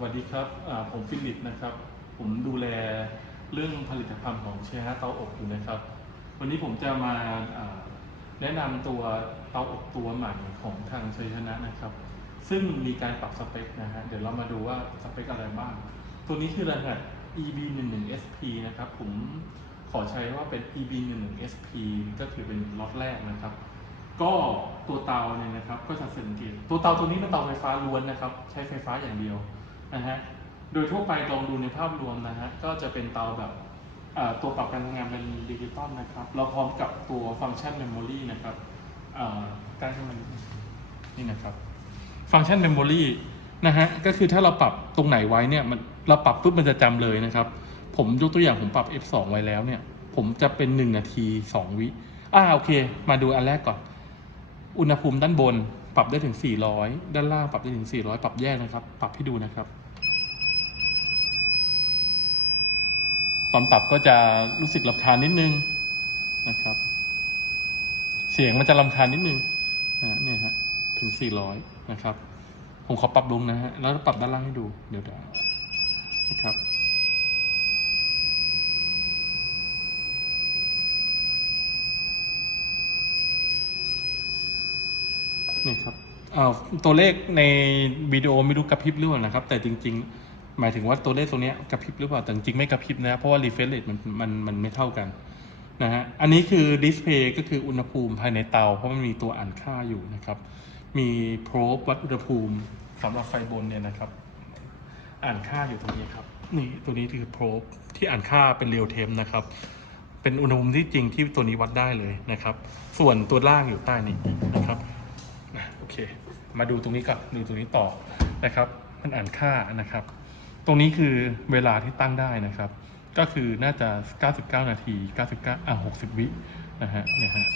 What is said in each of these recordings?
สวัสดีครับผมฟิลิปนะครับ ผมดูแลเรื่องผลิตภัณฑ์ของเชฮะเตาอบอยู่นะครับ วันนี้ผมจะมาอ่าแนะนำตัวเตาอบตัวใหม่ของทางชัยชนะนะครับ ซึ่งมีการปรับสเปคนะฮะเดี๋ยวเรามาดูว่าสเปคอะไรบ้าง ตัวนี้คือรหัส EB11SP นะครับ ผมขอใช้ว่าเป็น EB11SP ก็คือเป็นล็อตแรกนะครับ ก็ตัวเตาเนี่ยนะครับก็จะสังเกตตัวเตาตัวนี้เป็นเตาไฟฟ้าล้วนนะครับ ใช้ไฟฟ้าอย่างเดียว นะฮะโดยทั่วไปลองดูในภาพรวมนะฮะก็จะเป็นเตาแบบตัวปรับการทำงานเป็นดิจิตอลนะครับ เราพร้อมกับตัวฟังก์ชันเมมโมรีนะครับการทำงานนี่นะครับ ฟังก์ชันเมมโมรีนะฮะก็คือถ้าเราปรับตรงไหนไว้เนี่ยมันเราปรับปุ๊บมันจะจำเลยนะครับ ผมยกตัวอย่างผมปรับ F2 ไว้แล้วเนี่ย ผมจะเป็น 1 นาที 2 วิอ่าโอเค มาดูอันแรกก่อน อุณหภูมิด้านบน ปรับได้ถึง 400 ด้านล่างปรับได้ถึง 400 ปรับแยกนะครับ ปรับให้ดูนะครับ ตอนปรับก็จะรู้สึกลำคาญนิดนึงนะครับ เสียงมันจะลำคาญนิดนึงนะเนี่ยฮะถึง 400 นะครับ ผมขอปรับลงนะฮะ แล้วปรับด้านล่างให้ดู เดี๋ยวเดี๋ยวนะครับ นี่ครับตัวเลขในวิดีโอไม่รู้กระพริบหรือเปล่านะครับ แต่จริง ๆ หมายถึงว่าตัวเลขตรงนี้กระพริบหรือเปล่าแต่จริงๆไม่กระพริบนะเพราะว่า refresh rate มันมันมันไม่เท่ากันนะฮะอันนี้คือดิสเพย์ก็คืออุณหภูมิภายในเตา เพราะมันมีตัวอ่านค่าอยู่นะครับ มีโพรบวัดอุณหภูมิสำหรับไฟบนเนี่ยนะครับ อ่านค่าอยู่ตรงนี้ครับนี่ตัวนี้คือโพรบที่อ่านค่าเป็นเรียลเทมนะครับ เป็นอุณหภูมิที่จริงที่ตัวนี้วัดได้เลยนะครับ ส่วนตัวล่างอยู่ใต้นี้นะครับ มาดูตรงนี้ก่อนดูตรงนี้ต่อนะครับ มันอ่านค่านะครับ ตรงนี้คือเวลาที่ตั้งได้นะครับ ก็คือน่าจะ 99 นาที 99อะ60 วินะฮะเนี่ยฮะ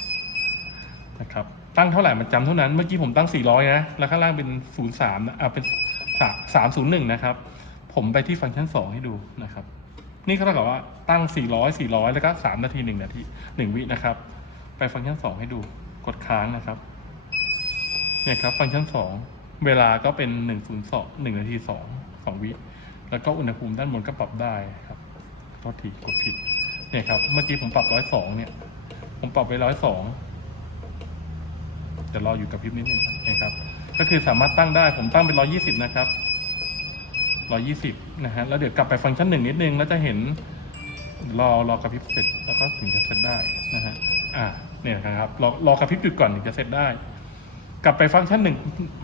นะครับตั้งเท่าไหร่มันจำเท่านั้นเมื่อกี้ผมตั้ง 400 นะ แล้วข้างล่างเป็น 03นะอะเป็น3 301 นะครับ ผมไปที่ฟังก์ชัน 2 ให้ดูนะครับ นี่เขาเท่ากับว่าตั้ง 400 400 แล้วก็ 3 นาที 1 นาที 1 วินะครับ ไปฟังก์ชัน 2 ให้ดูกดค้างนะครับ เนี่ยครับฟังก์ชันสองเวลาก็เป็นหนึ่งศูนย์สองหนึ่งนาทีสองสองวิ แล้วก็อุณหภูมิด้านบนก็ปรับได้ครับโทษทีกดผิด เนี่ยครับ เมื่อกี้ผมปรับร้อยสองเนี่ย ผมปรับไปร้อยสองจะรออยู่กับพริบนิดนึงนะครับ ก็คือสามารถตั้งได้ ผมตั้งเป็นร้อยี่สิบนะครับร้อยี่สิบนะฮะ แล้วเดี๋ยวกลับไปฟังก์ชันหนึ่งนิดนึง แล้วจะเห็นรอรอกระพริบเสร็จ แล้วก็ถึงจะเสร็จได้นะฮะ อ่า เนี่ยนะครับ รอรอกระพริบหยุดก่อนถึงจะเสร็จได้ กลับไปฟังก์ชันหนึ่ง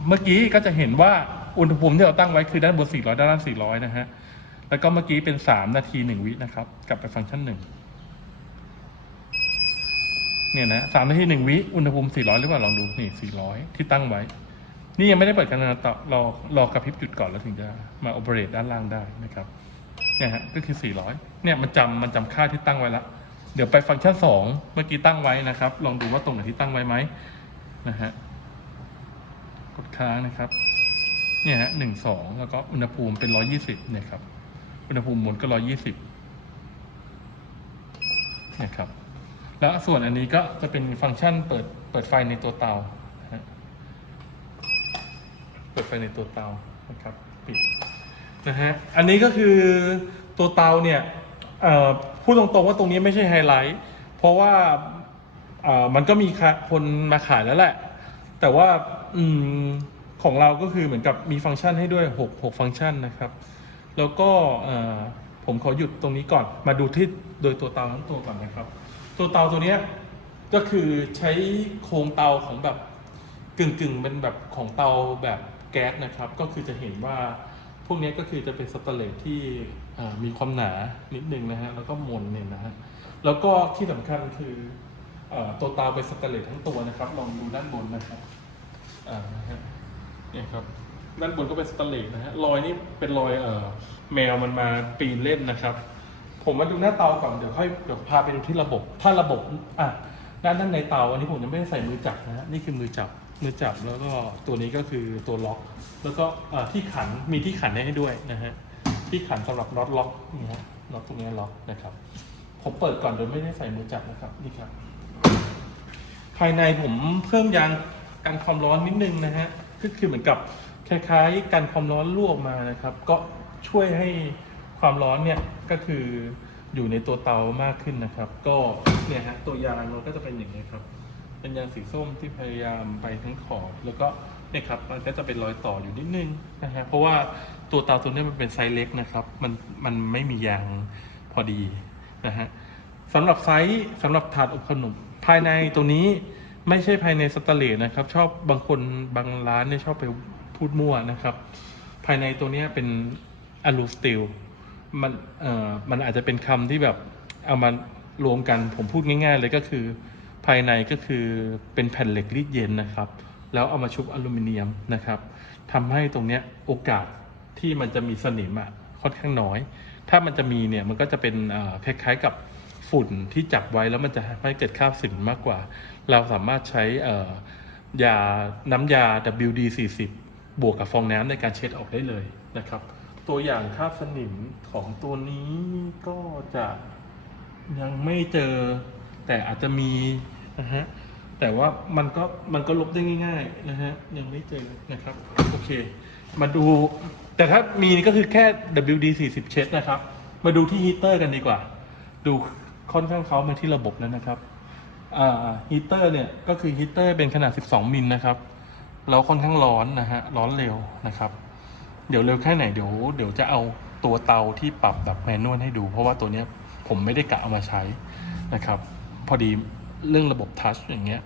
เมื่อกี้ก็จะเห็นว่าอุณหภูมิที่เราตั้งไว้คือด้านบน 400 ด้านล่าง 400 นะฮะ แล้วก็เมื่อกี้เป็น 3 นาที 1 วินะครับ กลับไปฟังก์ชันหนึ่งเนี่ยนะ3นาที1วิ อุณหภูมิ 400 หรือเปล่า ลองดู นี่ 400 ที่ตั้งไว้ นี่ยังไม่ได้เปิดการต่อรอรอกระพริบจุดก่อนแล้วถึงจะมาโอเปเรตด้านล่างได้นะครับ เนี่ยฮะ ก็คือ 400 เนี่ยมันจำมันจำค่าที่ตั้งไว้ละ เดี๋ยวไปฟังก์ชัน 2 เมื่อกี้ตั้งไว้นะครับ ลองดูว่าตรงไหนที่ตั้งไว้ไหมนะฮะ ดค้างนะครับเนี่ยฮะหนึ่งสองแล้วก็อุณหภูมิเป็นร้อยี่สิบเนี่ยครับอุณหภูมิบนก็ร้อยี่สิบเนี่ยครับแล้วส่วนอันนี้ก็จะเป็นฟังก์ชันเปิดเปิดไฟในตัวเตาเปิดไฟในตัวเตานะครับปิดนะฮะอันนี้ก็คือตัวเตาเนี่ยพูดตรงๆว่าตรงนี้ไม่ใช่ไฮไลท์ เพราะว่ามันก็มีคนมาขายแล้วแหละ แต่ว่า อืมของเราก็คือเหมือนกับมีฟังก์ชันให้ด้วย 6 6 ฟังก์ชันนะครับ แล้วก็ผมขอหยุดตรงนี้ก่อน มาดูที่โดยตัวเตาทั้งตัวก่อนนะครับ ตัวเตาตัวนี้ก็คือใช้โครงเตาของแบบกึ่งกึ่งๆเป็นแบบของเตาแบบแก๊สนะครับ ก็คือจะเห็นว่าพวกนี้ก็คือจะเป็นสแตนเลสที่มีความหนานิดนึงนะฮะ แล้วก็มนเนี่ยนะฮะ แล้วก็ที่สำคัญคือเอ่อตัวเตาเป็นสแตนเลสทั้งตัวนะครับ ลองดูด้านบนนะครับ อ่านะฮะเนี่ยครับด้านบนก็เป็นสแตนเลสนะฮะรอยนี่เป็นรอยเอ่อแมวมันมาปีนเล่นนะครับ ผมมาดูหน้าเตาก่อนเดี๋ยวค่อยเดี๋ยวพาไปดูที่ระบบ ถ้าระบบอะด้านด้านในเตาอันนี้ผมยังไม่ได้ใส่มือจับนะฮะนี่คือมือจับมือจับแล้วก็ตัวนี้ก็คือตัวล็อก แล้วก็เอ่อที่ขันมีที่ขันให้ด้วยนะฮะที่ขันสำหรับน็อตล็อกนี่ฮะน็อตตรงนี้ล็อกนะครับ ผมเปิดก่อนโดยไม่ได้ใส่มือจับนะครับนี่ครับ ภายในผมเพิ่มยาง กันความร้อนนิดนึงนะฮะก็คือเหมือนกับคล้ายๆกันความร้อนลวกมานะครับ ก็ช่วยให้ความร้อนเนี่ยก็คืออยู่ในตัวเตามากขึ้นนะครับ ก็เนี่ยฮะตัวยางมันก็จะเป็นอย่างนี้ครับ เป็นยางสีส้มที่พยายามไปทั้งขอบแล้วก็เนี่ยครับมันก็จะเป็นรอยต่ออยู่นิดนึงนะฮะเพราะว่าตัวเตาตัวนี้มันเป็นไซส์เล็กนะครับ มันมันไม่มียางพอดีนะฮะสำหรับไซส์สำหรับถาดอบขนมภายในตัวนี้ ไม่ใช่ภายในสแตนเลสนะครับ ชอบบางคนบางร้านเนี่ยชอบไปพูดมั่วนะครับ ภายในตัวเนี้ยเป็นอลูสตีลมันเอ่อมันอาจจะเป็นคำที่แบบเอามารวมกันผมพูดง่าย ๆ เลยก็คือ ภายในก็คือเป็นแผ่นเหล็กรีดเย็นนะครับ แล้วเอามาชุบอลูมิเนียมนะครับทำให้ตรงเนี้ยโอกาสที่มันจะมีสนิมอะค่อนข้างน้อย ถ้ามันจะมีเนี่ยมันก็จะเป็นเอ่อคล้ายๆกับ ฝุ่นที่จับไว้แล้วมันจะไม่เกิดคราบสิวมากกว่า เราสามารถใช้ยาน้ำยา WD-40 บวกกับฟองน้ำในการเช็ดออกได้เลยนะครับ ตัวอย่างคราบสนิมของตัวนี้ก็จะยังไม่เจอ แต่อาจจะมีนะฮะแต่ว่ามันก็มันก็ลบได้ง่าย ๆ นะฮะยังไม่เจอนะครับโอเค มาดู แต่ถ้ามีก็คือแค่ WD 40 เช็ดนะครับ มาดูที่ฮีเตอร์กันดีกว่า ดู ค่อนข้างเขามาที่ระบบแล้วนะครับอ่าฮีเตอร์เนี่ยก็คือฮีเตอร์เป็นขนาด 12 มิลนะครับแล้วค่อนข้างร้อนนะฮะร้อนเร็วนะครับ เดี๋ยวเร็วแค่ไหนเดี๋ยวเดี๋ยวจะเอาตัวเตาที่ปรับแบบแมนนวลให้ดู เพราะว่าตัวเนี้ยผมไม่ได้กะเอามาใช้นะครับ พอดีเรื่องระบบทัชอย่างเงี้ย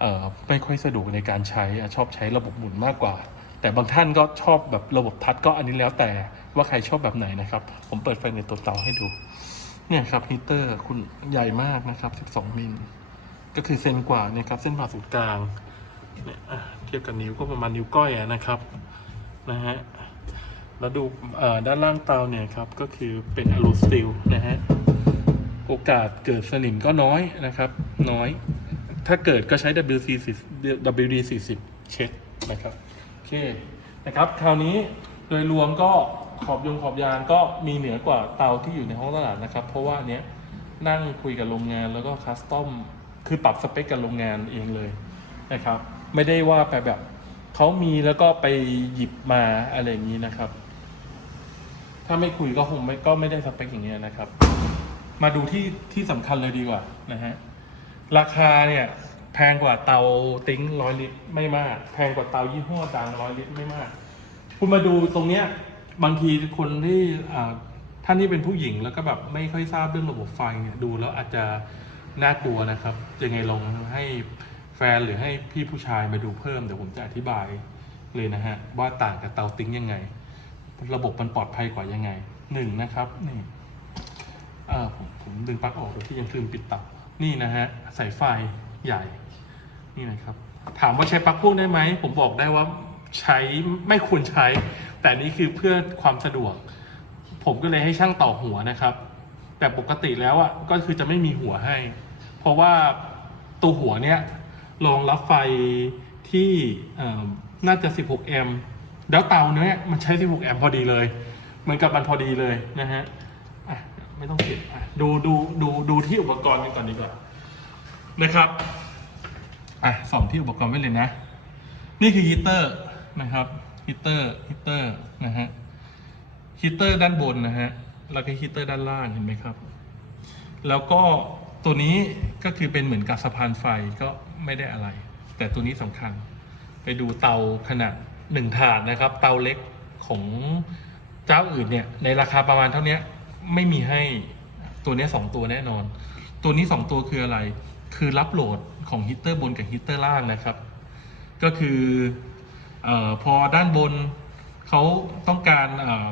เอ่อไม่ค่อยสะดวกในการใช้ชอบใช้ระบบหมุนมากกว่า แต่บางท่านก็ชอบแบบระบบทัชก็อันนี้แล้วแต่ว่าใครชอบแบบไหนนะครับ ผมเปิดไฟในตัวเตาให้ดู เนี่ยครับฮีเตอร์คุณใหญ่มากนะครับ 12 มิล ก็คือเซนกว่าเนี่ยครับ เส้นผ่าศูนย์กลางเนี่ยอะเทียบกับนิ้วก็ประมาณนิ้วก้อยนะครับนะฮะแล้วดูด้านล่างเตาเนี่ยครับ ก็คือเป็นอลูสตีลนะฮะโอกาสเกิดสนิมก็น้อยนะครับ น้อย ถ้าเกิดก็ใช้ WC 40 WD 40เช็ดนะครับ โอเค นะครับ คราวนี้โดยรวมก็ ขอบยงขอบยางก็มีเหนือกว่าเตาที่อยู่ในห้องตลาดนะครับ เพราะว่าเนี้ยนั่งคุยกับโรงงานแล้วก็คัสตอมคือปรับสเปคกับโรงงานเองเลยนะครับ ไม่ได้ว่าไปแบบเขามีแล้วก็ไปหยิบมาอะไรอย่างนี้นะครับ ถ้าไม่คุยก็คงไม่ก็ไม่ได้สเปคอย่างเงี้ยนะครับ มาดูที่ที่สำคัญเลยดีกว่านะฮะราคาเนี่ยแพงกว่าเตาติ้งร้อยลิตรไม่มาก แพงกว่าเตายี่ห้อดังร้อยลิตรไม่มาก คุณมาดูตรงเนี้ย บางทีคนที่ท่านที่เป็นผู้หญิงแล้วก็แบบไม่ค่อยทราบเรื่องระบบไฟเนี่ยดูแล้วอาจจะน่ากลัวนะครับยังไงลองให้แฟนหรือให้พี่ผู้ชายมาดูเพิ่มเดี๋ยวผมจะอธิบายเลยนะฮะว่าต่างกับเตาติ้งยังไง ระบบมันปลอดภัยกว่ายังไงหนึ่งนะครับนี่เออผมผมดึงปลั๊กออกโดยที่ยังลืมปิดเตานี่นะฮะสายไฟใหญ่นี่นะครับ ถามว่าใช้ปลั๊กพ่วงได้ไหมผมบอกได้ว่าใช้ไม่ควรใช้ แต่นี่คือเพื่อความสะดวก ผมก็เลยให้ช่างต่อหัวนะครับ แต่ปกติแล้วอะก็คือจะไม่มีหัวให้ เพราะว่าตัวหัวเนี้ยรองรับไฟที่น่าจะ 16 แอมป์แล้วเตาเนี้ยมันใช้ 16 แอมป์พอดีเลยเหมือนกับมันพอดีเลยนะฮะไม่ต้องเก็บดูดูดูดูที่อุปกรณ์กันก่อนดีกว่านะครับอะส่องที่อุปกรณ์ไว้เลยนะ นี่คือฮีเตอร์นะครับ ฮีเตอร์ฮีเตอร์นะฮะฮีเตอร์ด้านบนนะฮะแล้วก็ฮีเตอร์ด้านล่างเห็นไหมครับ แล้วก็ตัวนี้ก็คือเป็นเหมือนกับสะพานไฟก็ไม่ได้อะไร แต่ตัวนี้สำคัญ ไปดูเตาขนาดหนึ่งถาดนะครับ เตาเล็กของเจ้าอื่นเนี่ยในราคาประมาณเท่านี้ไม่มีให้ตัวนี้สองตัวแน่นอน ตัวนี้สองตัวคืออะไร คือรับโหลดของฮีเตอร์บนกับฮีเตอร์ล่างนะครับ ก็คือ ออพอด้านบนเขาต้องการ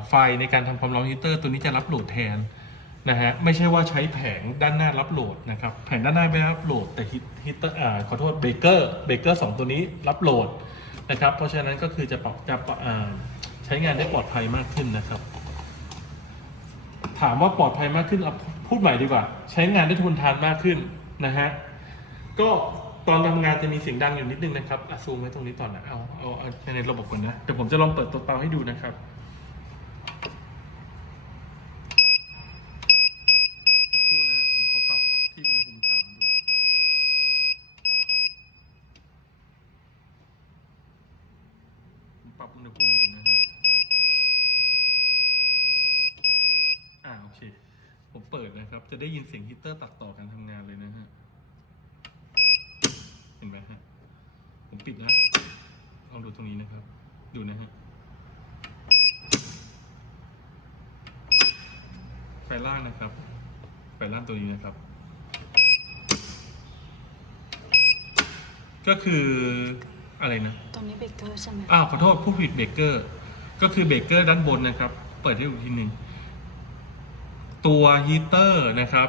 ไฟในการทำความร้อนฮีตเตอร์ตัวนี้จะรับโหลดแทนนะฮะไม่ใช่ว่าใช้แผงด้านหน้ารับโหลดนะครับแผงด้านหน้าไม่รับโหลดแต่ฮีตเตอร์ขอโทษเบเกอร์เบเกอร์สองตัวนี้รับโหลดนะครับเพราะฉะนั้นก็คือจะปรับจะใช้งานได้ปลอดภัยมากขึ้นนะครับ ถามว่าปลอดภัยมากขึ้นเอาพูดใหม่ดีกว่า ใช้งานได้ทนทานมากขึ้นนะฮะก็ ตอนทำงานจะมีเสียงดังอยู่นิดนึงนะครับอะซูมไว้ตรงนี้ต่อนนะเอาเอาเอาในระบบก่อนนะเดี๋ยวผมจะลองเปิดตัวเตาให้ดูนะครับสักครู่นะ ผมขอปรับที่อุณหภูมิต่ำดู ผมปรับอุณหภูมิ ผมเปิดนะครับ จะได้ยินเสียงฮีตเตอร์ตัดต่อการทำงานเลยนะฮะ เห็นไหมฮะ ผมปิดนะลองดูตรงนี้นะครับ ดูนะฮะไฟล่างนะครับ ไฟล่างตัวนี้นะครับ ก็คืออะไรนะ ตรงนี้เบเกอร์ใช่ไหมอ้าวขอโทษผู้ผิดเบรกเกอร์ ก็คือเบรกเกอร์ด้านบนนะครับ เปิดให้ดูทีหนึ่งตัวฮีเตอร์นะครับ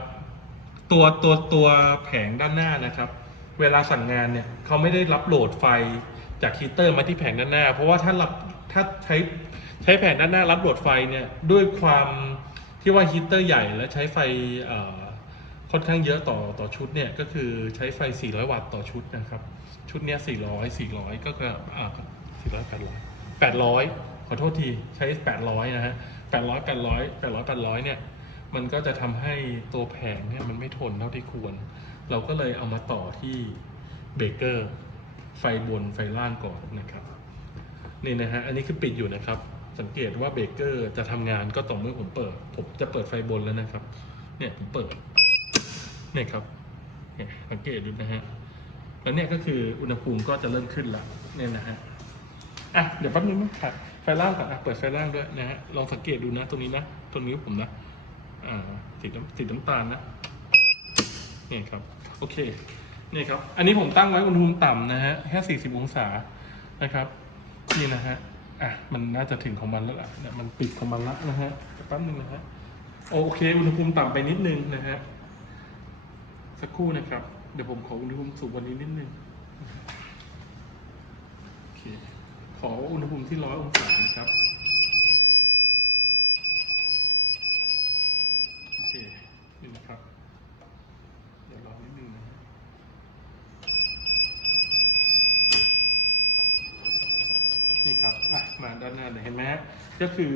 ตัวตัวตัวแผงด้านหน้านะครับ เวลาสั่งงานเนี่ยเขาไม่ได้รับโหลดไฟจากฮีเตอร์มาที่แผงด้านหน้า เพราะว่าถ้ารับถ้าใช้ใช้แผงด้านหน้ารับโหลดไฟเนี่ยด้วยความที่ว่าฮีเตอร์ใหญ่และใช้ไฟค่อนข้างเยอะต่อต่อชุดเนี่ยก็คือใช้ไฟ 400 วัตต์ต่อชุดนะครับ ชุดเนี้ย400 400 ก็คืออ่า400 800 800 ขอโทษทีใช้ 800 นะฮะ 800 800 800 800 เนี่ยมันก็จะทำให้ตัวแผงเนี่ยมันไม่ทนเท่าที่ควร เราก็เลยเอามาต่อที่เบเกอร์ไฟบนไฟล่างก่อนนะครับนี่นะฮะอันนี้คือปิดอยู่นะครับ สังเกตว่าเบเกอร์จะทำงานก็ต่อเมื่อผมเปิด ผมจะเปิดไฟบนแล้วนะครับ เนี่ยผมเปิดเนี่ยครับเนี่ยสังเกตดูนะฮะแล้วเนี่ยก็คืออุณหภูมิก็จะเริ่มขึ้นละเนี่ยนะฮะอะเดี๋ยวแป๊บนึงนะค่ะไฟล่างก่อนอะเปิดไฟล่างด้วยนะฮะลองสังเกตดูนะตรงนี้นะตรงนี้ผมนะอ่าสีน้ำสีน้ำตาลนะ นี่ครับโอเคนี่ครับ อันนี้ผมตั้งไว้อุณหภูมิต่ำนะฮะแค่สี่สิบองศานะครับนี่นะฮะอะมันน่าจะถึงของมันแล้วล่ะเนี่ยมันปิดของมันละนะฮะแป๊บนึงนะฮะโอเค อุณหภูมิต่ำไปนิดนึงนะฮะสักครู่นะครับ เดี๋ยวผมขออุณหภูมิสูงกว่านี้นิดนึงโอเคขออุณหภูมิที่ร้อยองศานะครับโอเคนี่นะครับ เดี๋ยวรอนิดนึงนะฮะนี่ครับอะมา ด้านหน้าเห็นไหมก็คือ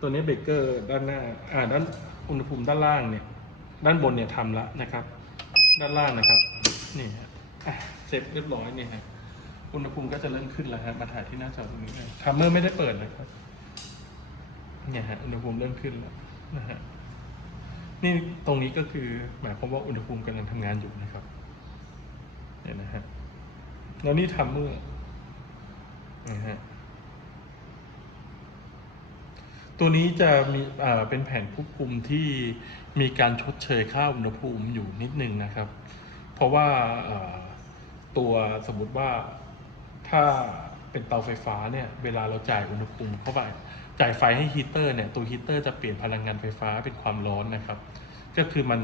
ตัวนี้เบเกอร์ด้านหน้าอ่าด้านอุณหภูมิด้านล่างเนี่ย ด้านบนเนี่ยทำละนะครับ ด้านล่างนะครับนี่ฮะเสร็จเรียบร้อยเนี่ยฮะอุณหภูมิก็จะเริ่มขึ้นแล้วฮะมาถ่ายที่หน้าจอตรงนี้เลยทัมเมอร์ไม่ได้เปิดนะครับเนี่ยฮะอุณหภูมิเริ่มขึ้นแล้วนะฮะนี่ตรงนี้ก็คือหมายความว่าอุณหภูมิกำลังทำงานอยู่นะครับเนี่ยนะฮะแล้วนี่ทัมเมอร์นะฮะ ตัวนี้จะมีเป็นแผ่นควบคุมที่มีการชดเชยค่าอุณหภูมิอยู่นิดนึงนะครับ เพราะว่าตัวสมมติว่าถ้าเป็นเตาไฟฟ้าเนี่ยเวลาเราจ่ายอุณหภูมิเข้าไปจ่ายไฟให้ฮีเตอร์เนี่ยตัวฮีเตอร์จะเปลี่ยนพลังงานไฟฟ้าเป็นความร้อนนะครับ ก็คือมัน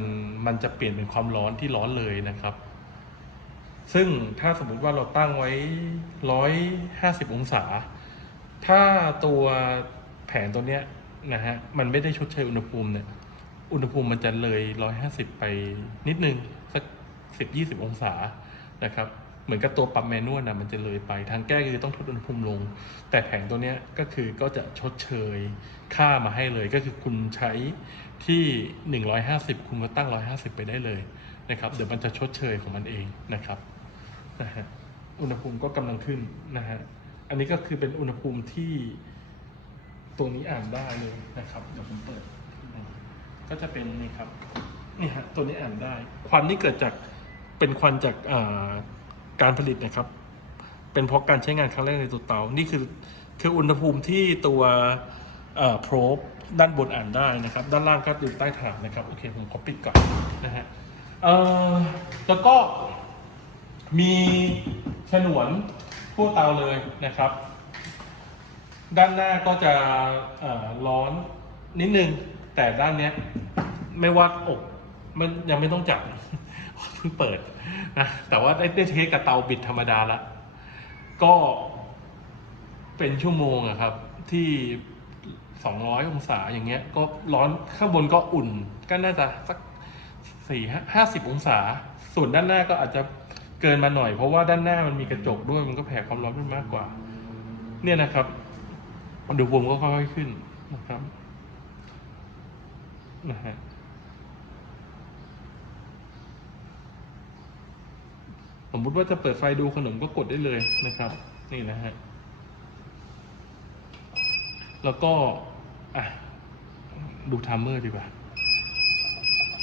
มันจะเปลี่ยนเป็นความร้อนที่ร้อนเลยนะครับ ซึ่งถ้าสมมุติว่าเราตั้งไว้ร้อยห้าสิบองศา ถ้าตัว แผงตัวเนี้ยนะฮะมันไม่ได้ชดเชยอุณหภูมิเนี่ยอุณหภูมิมันจะเลยร้อยห้าสิบไปนิดนึง สักสิบยี่สิบองศานะครับเหมือนกับตัวปรับแมนนวลนะมันจะเลยไปทางแก้คือต้องลดอุณหภูมิลง แต่แผงตัวเนี้ยก็คือก็จะชดเชยค่ามาให้เลยก็คือคุณใช้ที่หนึ่งร้อยห้าสิบคุณก็ตั้งร้อยห้าสิบไปได้เลยนะครับเดี๋ยวมันจะชดเชยของมันเองนะครับนะฮะอุณหภูมิก็กำลังขึ้นนะฮะอันนี้ก็คือเป็นอุณหภูมิที่ ตัวนี้อ่านได้เลยนะครับ เดี๋ยวผมเปิด ก็จะเป็นนี่ครับนี่ฮะตัวนี้อ่านได้ ควันนี่เกิดจากเป็นควันจากอ่าการผลิตนะครับ เป็นเพราะการใช้งานครั้งแรกในตัวเตา นี่คือคืออุณหภูมิที่ตัวโพรบด้านบนอ่านได้นะครับ ด้านล่างก็ดูใต้ฐานนะครับ โอเค ผมขอปิดก่อนนะฮะเอ่อแล้วก็มีฉนวนทั่วเตาเลยนะครับ ด้านหน้าก็จะร้อนนิดนึง แต่ด้านเนี้ยไม่วัดอกมันยังไม่ต้องจับเพิ่งเปิดนะแต่ว่าได้ได้เทสกับเตาบิดธรรมดาละ ก็เป็นชั่วโมงอะครับ ที่สองร้อยองศาอย่างเงี้ย ก็ร้อนข้างบนก็อุ่น ก็น่าจะสักสี่ห้าสิบองศา ส่วนด้านหน้าก็อาจจะเกินมาหน่อย เพราะว่าด้านหน้ามันมีกระจกด้วยมันก็แผ่ความร้อนขึ้นมากกว่า เนี่ยนะครับ อุณหภูมิก็ค่อยๆขึ้นนะครับนะฮะสมมติว่าจะเปิดไฟดูขนมก็กดได้เลยนะครับ นี่นะฮะแล้วก็อะดูไทม์เมอร์ดีกว่า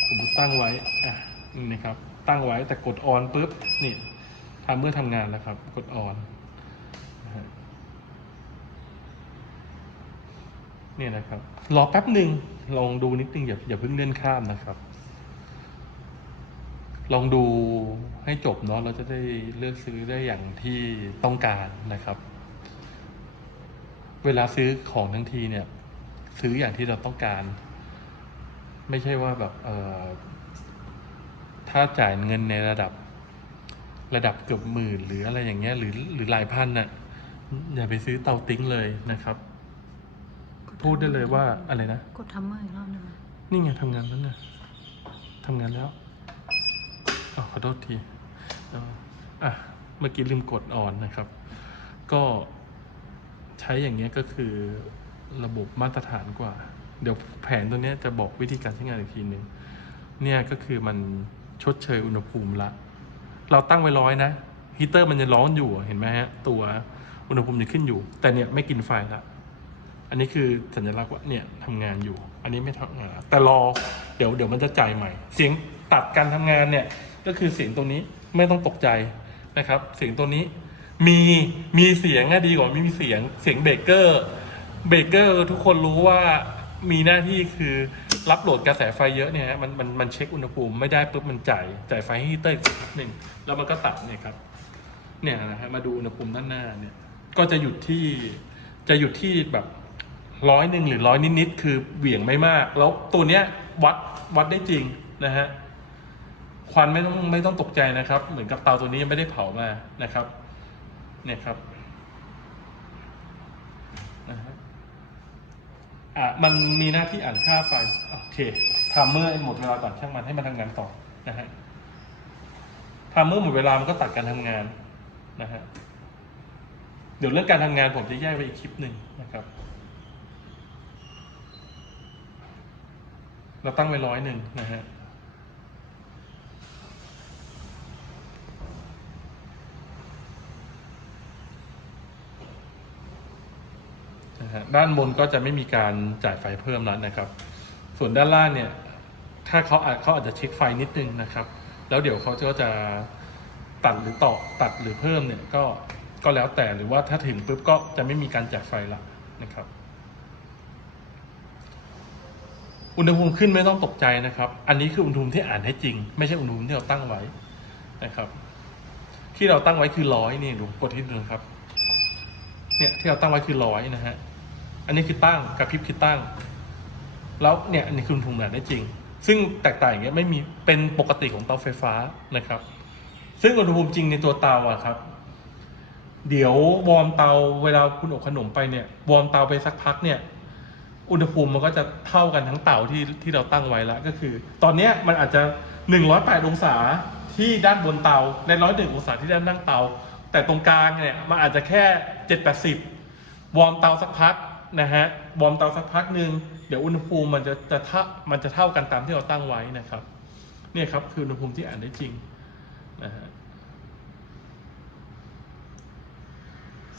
สมมติตั้งไว้อะนี่นะครับ ตั้งไว้แต่กดออนปุ๊บนี่ทำเมื่อทำงานแล้วครับ กดออนนะฮะ เนี่ยนะครับ รอแป๊บหนึ่งลองดูนิดนึงอย่าอย่าเพิ่งเลื่อนข้ามนะครับ ลองดูให้จบเนาะเราจะได้เลือกซื้อได้อย่างที่ต้องการนะครับ เวลาซื้อของทั้งทีเนี่ย ซื้ออย่างที่เราต้องการ ไม่ใช่ว่าแบบเออถ้าจ่ายเงินในระดับระดับเกือบหมื่นหรืออะไรอย่างเงี้ยหรือหรือหลายพันน่ะอย่าไปซื้อเตาติ้งเลยนะครับ พูดได้เลยว่าอะไรนะ กดทัมเมอร์อีกรอบหนึงไหมนี่ไงทำงานแล้วนะทำงานแล้วอาวขอโทษทีเอาอะเมื่อกี้ลืมกดออนนะครับ ก็ใช้อย่างเงี้ยก็คือระบบมาตรฐานกว่า เดี๋ยวแผนตัวเนี้ยจะบอกวิธีการใช้งานอีกทีหนึ่งเนี่ยก็คือมันชดเชยอุณหภูมิละ เราตั้งไว้ร้อยนะฮีเตอร์มันจะร้อนอยู่เห็นไหมฮะตัวอุณหภูมิจะขึ้นอยู่ แต่เนี่ยไม่กินไฟละ อันนี้คือสัญลักษณ์ว่าเนี่ยทำงานอยู่ อันนี้ไม่ทำงานแต่รอเดี๋ยวเดี๋ยวมันจะจ่ายใหม่ เสียงตัดการทำงานเนี่ยก็คือเสียงตรงนี้ไม่ต้องตกใจนะครับ เสียงตัวนี้มีมีเสียงอะดีกว่าไม่มีเสียงเสียงเบรกเกอร์เบรกเกอร์ทุกคนรู้ว่ามีหน้าที่คือรับโหลดกระแสไฟเยอะเนี่ยฮะมันมันมันเช็คอุณหภูมิไม่ได้ปุ๊บมันจ่ายจ่ายไฟให้ฮีเตอร์หนึ่งแล้วมันก็ตัดเนี่ยครับเนี่ยนะฮะมาดูอุณหภูมิด้านหน้าเนี่ยก็จะหยุดที่จะหยุดที่แบบ ร้อยหนึ่งหรือร้อยนิดๆคือเหวี่ยงไม่มาก แล้วตัวเนี้ยวัดวัดได้จริงนะฮะควันไม่ต้องไม่ต้องตกใจนะครับ เหมือนกับเตาตัวนี้ยังไม่ได้เผามานะครับเนี่ยครับนะฮะอะมันมีหน้าที่อ่านค่าไฟโอเคทามเมอร์หมดเวลาก่อนช่างมันให้มันทำงานต่อนะฮะทามเมอร์หมดเวลามันก็ตัดการทำงานนะฮะเดี๋ยวเรื่องการทำงานผมจะแยกไปอีกคลิปหนึ่งนะครับ เราตั้งไว้ร้อยหนึ่งนะฮะด้านบนก็จะไม่มีการจ่ายไฟเพิ่มแล้วนะครับ ส่วนด้านล่างเนี่ย ถ้าเขาอาจเขาอาจจะเช็คไฟนิดนึงนะครับ แล้วเดี๋ยวเขาก็จะตัดหรือต่อตัดหรือเพิ่มเนี่ยก็ก็แล้วแต่หรือว่าถ้าถึงปุ๊บก็จะไม่มีการจ่ายไฟละนะครับ อุณหภูมิขึ้นไม่ต้องตกใจนะครับ อันนี้คืออุณหภูมิที่อ่านให้จริง ไม่ใช่อุณหภูมิที่เราตั้งไว้นะครับ ที่เราตั้งไว้คือร้อยนี่ดูกดที่ดูนะครับ เนี่ยที่เราตั้งไว้คือร้อยนะฮะ อันนี้คือตั้งกระพริบคือตั้ง แล้วเนี่ยอันนี้คืออุณหภูมิอ่านได้จริง ซึ่งแตกต่างอย่างเงี้ยไม่มีเป็นปกติของเตาไฟฟ้านะครับ ซึ่งอุณหภูมิจริงในตัวเตาอะครับ เดี๋ยววอร์มเตาเวลาคุณอบขนมไปเนี่ยวอร์มเตาไปสักพักเนี่ย อุณหภูมิมันก็จะเท่ากันทั้งเตาที่ที่เราตั้งไว้แล้วก็คือ ตอนนี้มันอาจจะ 108 องศาที่ด้านบนเตาใน101 องศาที่ด้านล่างเตา แต่ตรงกลางเนี่ยมันอาจจะแค่ 780 วอร์มเตาสักพักนะฮะวอร์มเตาสักพักหนึ่งเดี๋ยวอุณหภูมิมันจะจะเท่ามันจะเท่ากันตามที่เราตั้งไว้นะครับ เนี่ยครับคืออุณหภูมิที่อ่านได้จริงนะฮะ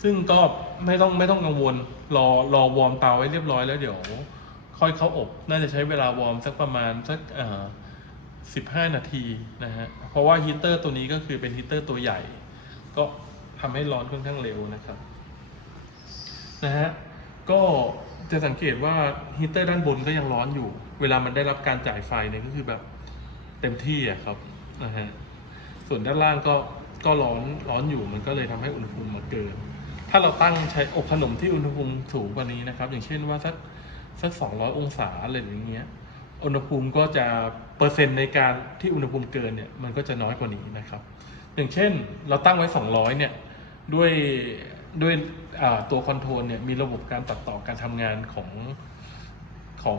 ซึ่งก็ไม่ต้องไม่ต้องกังวล รอรอวอร์มเตาไว้เรียบร้อยแล้วเดี๋ยว ค่อยเข้าอบ น่าจะใช้เวลาวอร์มสักประมาณสักเอ่อสิบห้านาทีนะฮะ เพราะว่าฮีเตอร์ตัวนี้ก็คือเป็นฮีเตอร์ตัวใหญ่ ก็ทำให้ร้อนค่อนข้างเร็วนะครับ นะฮะ ก็จะสังเกตว่าฮีเตอร์ด้านบนก็ยังร้อนอยู่ เวลามันได้รับการจ่ายไฟเนี่ยก็คือแบบเต็มที่อะครับนะฮะ ส่วนด้านล่างก็ก็ร้อนร้อนอยู่มันก็เลยทำให้อุณหภูมิมันเกิน ถ้าเราตั้งใช้อบขนมที่อุณหภูมิสูงกว่านี้นะครับ อย่างเช่นว่าสักสักสองร้อยองศาอะไรอย่างเงี้ย อุณหภูมิก็จะเปอร์เซ็นต์ในการที่อุณหภูมิเกินเนี่ยมันก็จะน้อยกว่านี้นะครับ อย่างเช่นเราตั้งไว้200เนี่ยด้วยด้วยตัวคอนโทรลเนี่ยมีระบบการตัดต่อการทำงานของของ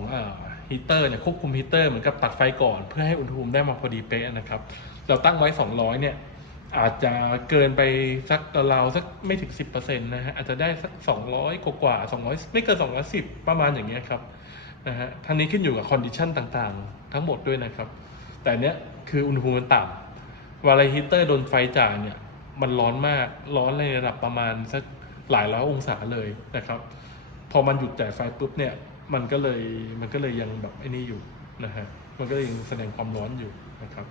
ฮีเตอร์เนี่ยควบคุมฮีเตอร์เหมือนกับตัดไฟก่อน เพื่อให้อุณหภูมิได้มาพอดีเป๊ะนะครับ เราตั้งไว้ 200 เนี่ย อาจจะเกินไปสักราวสักไม่ถึง 10%นะฮะอาจจะได้สัก 200 กว่ากว่า200 ไม่เกิน 210 ประมาณอย่างเงี้ยครับนะฮะทั้งนี้ขึ้นอยู่กับคอนดิชันต่างๆ ทั้งหมดด้วยนะครับ แต่เนี้ยคืออุณหภูมิมันต่ำเวลฮีเตอร์โดนไฟจ่ายเนี่ยมันร้อนมากร้อนในระดับประมาณสักหลายร้อยองศาเลยนะครับ พอมันหยุดจ่ายไฟปุ๊บเนี่ยมันก็เลยมันก็เลยยังแบบไอ้นี่อยู่นะฮะมันก็เลยยังแสดงความร้อนอยู่นะครับ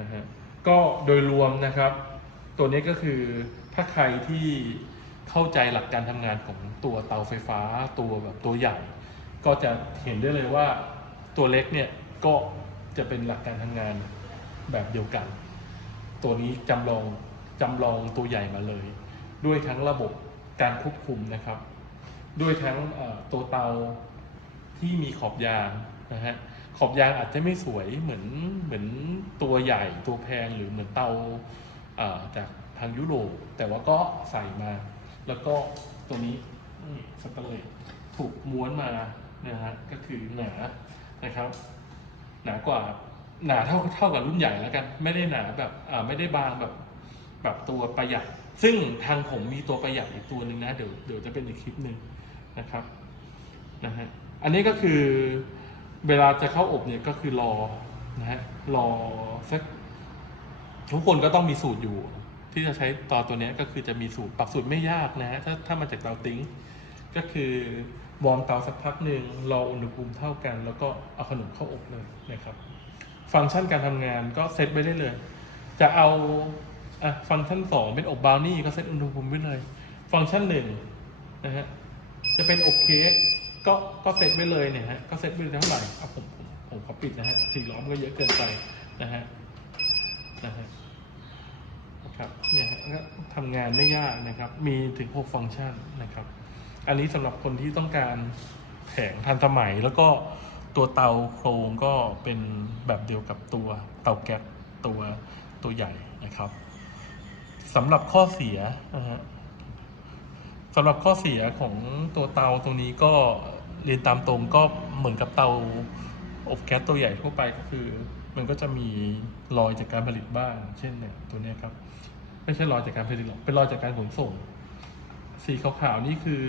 นะฮะ ก็โดยรวมนะครับ ตัวนี้ก็คือถ้าใครที่เข้าใจหลักการทำงานของตัวเตาไฟฟ้าตัวแบบตัวใหญ่ ก็จะเห็นได้เลยว่าตัวเล็กเนี่ยก็จะเป็นหลักการทำงานแบบเดียวกัน ตัวนี้จำลองจำลองตัวใหญ่มาเลย ด้วยทั้งระบบการควบคุมนะครับ ด้วยทั้งตัวเตาที่มีขอบยางนะฮะ ขอบยางอาจจะไม่สวยเหมือนเหมือนตัวใหญ่ตัวแพงหรือเหมือนเตาจากทางยุโรปแต่ว่าก็ใส่มา แล้วก็ตัวนี้สแตนเลสถูกม้วนมานะฮะก็คือหนานะครับ หนากว่าหนาเท่าเท่ากับรุ่นใหญ่แล้วกัน ไม่ได้หนาแบบไม่ได้บางแบบแบบตัวประหยัด ซึ่งทางผมมีตัวประหยัดอีกตัวหนึ่งนะเดี๋ยวเดี๋ยวจะเป็นอีกคลิปหนึ่งนะครับนะฮะอันนี้ก็คือ เวลาจะเข้าอบเนี่ยก็คือรอนะฮะรอสักทุกคนก็ต้องมีสูตรอยู่ ที่จะใช้ต่อตัวเนี้ยก็คือจะมีสูตรปรับสูตรไม่ยากนะฮะถ้าถ้ามาจากเตาติ้งก็คือวอร์มเตาสักพักหนึ่งรออุณหภูมิเท่ากัน แล้วก็เอาขนมเข้าอบเลยนะครับ ฟังก์ชันการทำงานก็เซตไว้ได้เลย จะเอาอะฟังก์ชันสองเป็นอบบราวนี่ก็เซตอุณหภูมิไว้เลย ฟังก์ชันหนึ่งนะฮะจะเป็นอบเค้ก ก็ก็เซตไว้เลยเนี่ยฮะก็เซตไว้เท่าไหร่อะผมผมผมขอปิดนะฮะสี่ล้อมก็เยอะเกินไปนะฮะนะฮะครับเนี่ยฮะก็ทำงานไม่ยากนะครับ มีถึง 6 ฟังก์ชันนะครับ อันนี้สำหรับคนที่ต้องการแผงทันสมัยแล้วก็ตัวเตาโครงก็เป็นแบบเดียวกับตัวเตาแก๊สตัวตัวใหญ่นะครับสำหรับข้อเสียนะฮะสำหรับข้อเสียของตัวเตาตรงนี้ก็ เรียนตามตรงก็เหมือนกับเตาอบแก๊สตัวใหญ่ทั่วไปก็คือ มันก็จะมีรอยจากการผลิตบ้าง เช่นเนี่ยตัวนี้ครับ ไม่ใช่รอยจากการผลิตหรอกเป็นรอยจากการขนส่ง สีขาวๆนี่คือ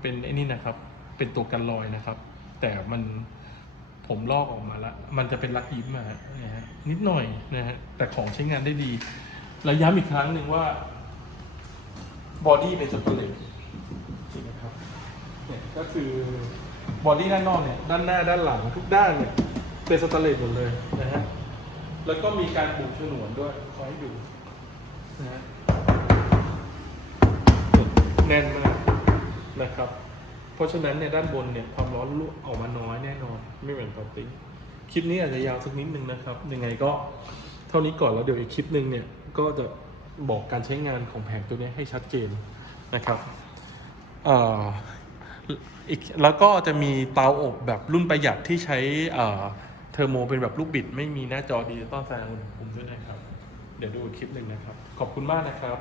เป็นไอ้นี่นะครับ เป็นตัวกันรอยนะครับ แต่มันผมลอกออกมาล้วมันจะเป็นลักยิ้มอะฮะนะฮะนิดหน่อยนะฮะแต่ของใช้งานได้ดี แล้วย้ำอีกครั้งหนึ่งว่าบอดี้เป็นสตนเลสจริงนะครับ เนี่ยก็คือบอดี้ด้านนอกเนี่ยด้านหน้าด้านหลังทุกด้านเนี่ยเป็นสแตนเลสหมดเลยนะฮะแล้วก็มีการบุฉนวนด้วยขอให้ดูนะฮะแน่นมากนะครับ เพราะฉะนั้นเนี่ยด้านบนเนี่ยความร้อนรั่วออกมาน้อยแน่นอน ไม่เหมือนปกติคลิปนี้อาจจะยาวสักนิดนึงนะครับ ยังไงก็เท่านี้ก่อนแล้วเดี๋ยวอีกคลิปหนึ่งเนี่ยก็จะบอกการใช้งานของแผงตัวนี้ให้ชัดเจนนะครับ เอ่อ อีกแล้วก็จะมีเตาอบแบบรุ่นประหยัดที่ใช้เทอร์โมเป็นแบบลูกบิด ไม่มีหน้าจอดิจิตอลแสดงอุณหภูมิด้วยนะครับ เดี๋ยวดูคลิปหนึ่งนะครับ ขอบคุณมากนะครับ